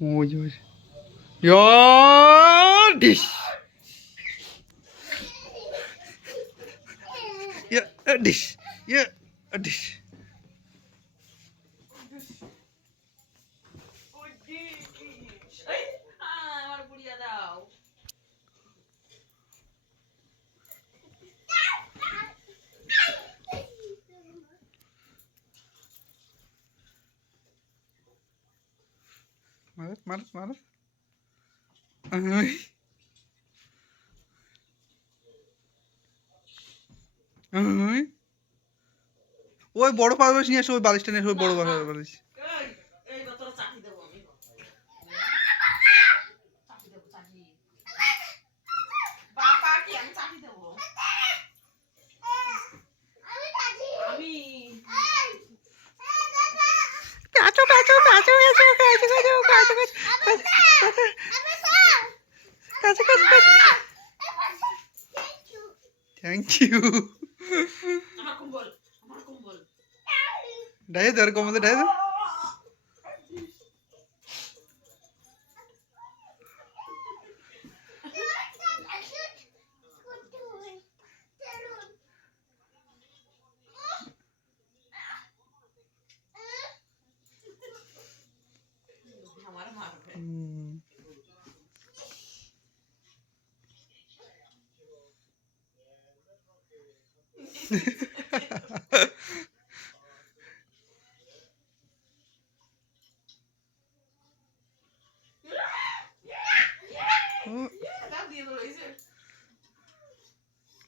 ওই ওই ইয়ার ডিশ ইয়া ডিশ ইয়া ডিশ মারত মারত মারত ওই বড় বালিশ নিয়ে আসো, ওই বালিশটা নিয়ে আসো, ওই বড় বালিশ। কাচো কাচো কাচো কাচো কাচো কাচো কাচো কাচো কাচো থ্যাংক ইউ ডাই দে, আর কমতে ডাই দে।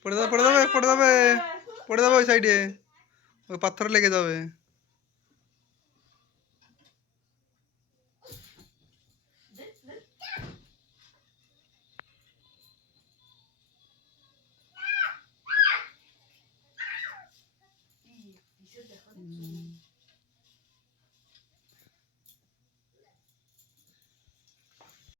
পড়ে যাবে পড়ে যাবে পড়ে যাবে পড়ে যাবে ওই সাইডে, ওই পাথর লেগে যাবে।